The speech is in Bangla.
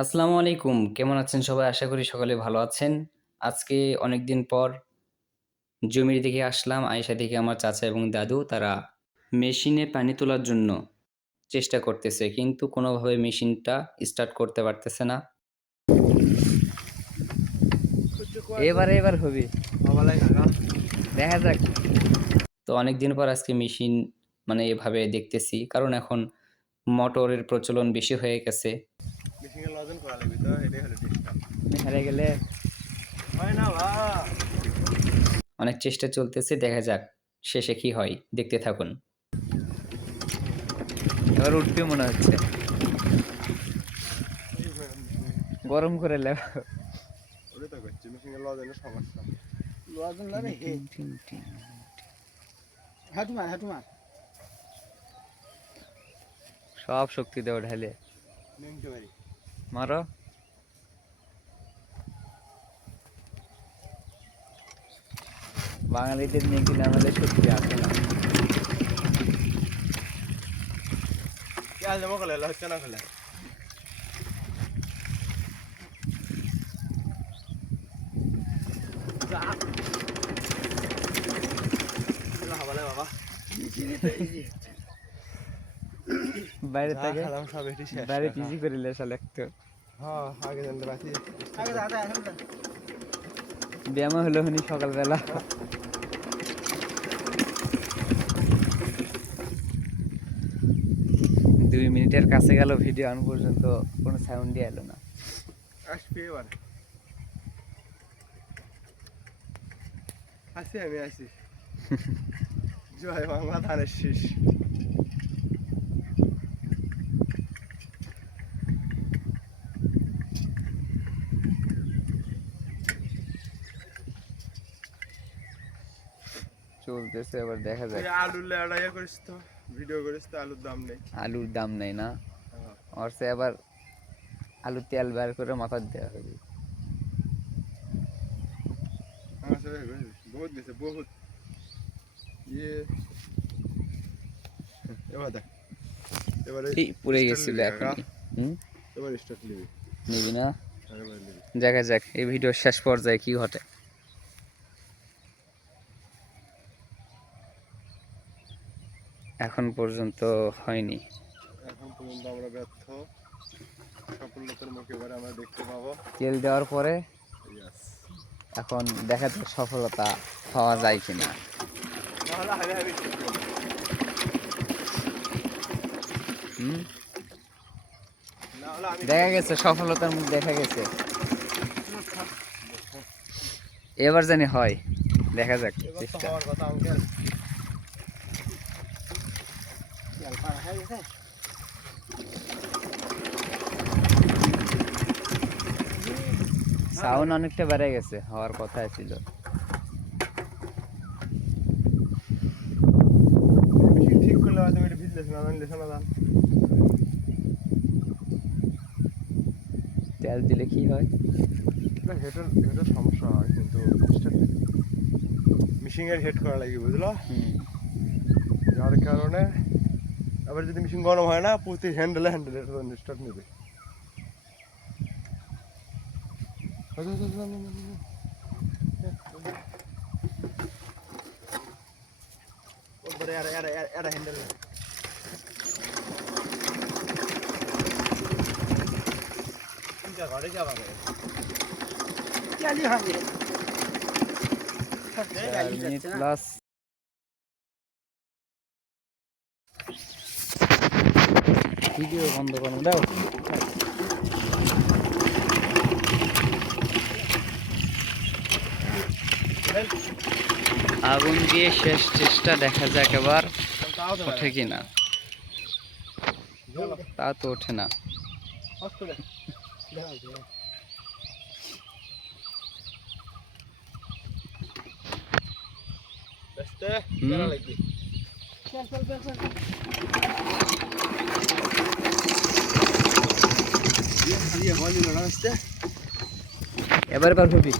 আসসালামু আলাইকুম। কেমন আছেন সবাই? আশা করি সকলে ভালো আছেন। আজকে অনেক দিন পর জমির দিকে আসলাম, আয়েশা দিকে আমার চাচা এবং দাদু, তারা মেশিনে পানি তোলার জন্য চেষ্টা করতেছে, কিন্তু কোনোভাবে মেশিনটা স্টার্ট করতে পারতেছে না। এবার এবার হবে। দেখা যাক। তো অনেক দিন পর আজকে মেশিন মানে এভাবে দেখতেছি, কারণ এখন মোটরের প্রচলন বেশি হয়ে গেছে। লজন করা লাগবে তো এটাই হলো হেরে গেলে হয় না বা। অনেক চেষ্টা চলতেছে দেখা যাক শেষে কি হয় দেখতে থাকুন। এবার উঠবে মনে হচ্ছে। গরম করে লেও। ওটাই তো করছি মিশিংয়ে লজনের সমস্যা। লজন লাগে হাঁটু মার হাঁটু মার সব শক্তি দেওয়া ঢালে। মারো। বাঙালিদের নিয়ে কিনে আমাদের শক্তি আছে না জমা করলে হচ্ছে না খেলে বাবা? বাইরে থেকে বাইরে পিজি করে লেসা লাগতো। হ্যাঁ ব্যায়াম হলো হনি সকালবেলা। দুই মিনিটের কাছে গেল ভিডিও আন পর্যন্ত কোনো সাউন্ডই এলো না। আসবে এবার। আসি আমি আসি। জয় বাংলা ধানের শীষ। চলতেছে এবার দেখা যাক। আলুর লেড়াইয়া করিস তো ভিডিও করিস তো আলুর দাম নেই। আলুর দাম নেই না। হ্যাঁ। আর সে আবার আলু তেল বের করে মাথার দেওয়া হবে বহুত গেছে বহুত। ইয়ে। এবার দেখ এবারে এই গেছিল নিবি এখন এবার স্টার্ট নিবি। নিবি না? এবার দেখা যাক এই ভিডিওর শেষ পর্যায়ে কি ঘটে। এখন পর্যন্ত হয়নি। এখন পর্যন্ত আমরা ব্যর্থ। সফলতার মুখে এবারে আমরা দেখতে পাবো। তেল দেওয়ার পরে এখন দেখা যাক সফলতা পাওয়া যায় কিনা। দেখা গেছে সফলতার মুখ দেখা গেছে। এবার জানি হয়। দেখা যাক চেষ্টা। পাড়া হয়ে গেছে সাউন্ড অনেকটা বেড়ে গেছে হওয়ার কথা ছিল। মেশিন ঠিক করলে হয়তো এটা ভিজলে শোনা জানলে শোনা যান তেল দিলে কি হয়? হেডের হেডের সমস্যা হয় কিন্তু মিশিংয়ের হেড করা লাগবে বুঝলো? যার কারণে আবার যদি মেশিন গরম হয় না প্রতি হ্যান্ডেলে হ্যান্ডেলে স্টার্ট নেবে। আচ্ছা, আচ্ছা, আচ্ছা, না, না, না, না। ওপরে আর আর আর আর হ্যান্ডেল তিনটা ঘরে যাবা তেলই হবে চার মিনিট প্লাস ভিডিও বন্ধ করুন দাও। আগুন দিয়ে শেষ চেষ্টা দেখা যাক এবার ওঠে কি না। তা তো ওঠে না। হুম। এবার এবার হবি।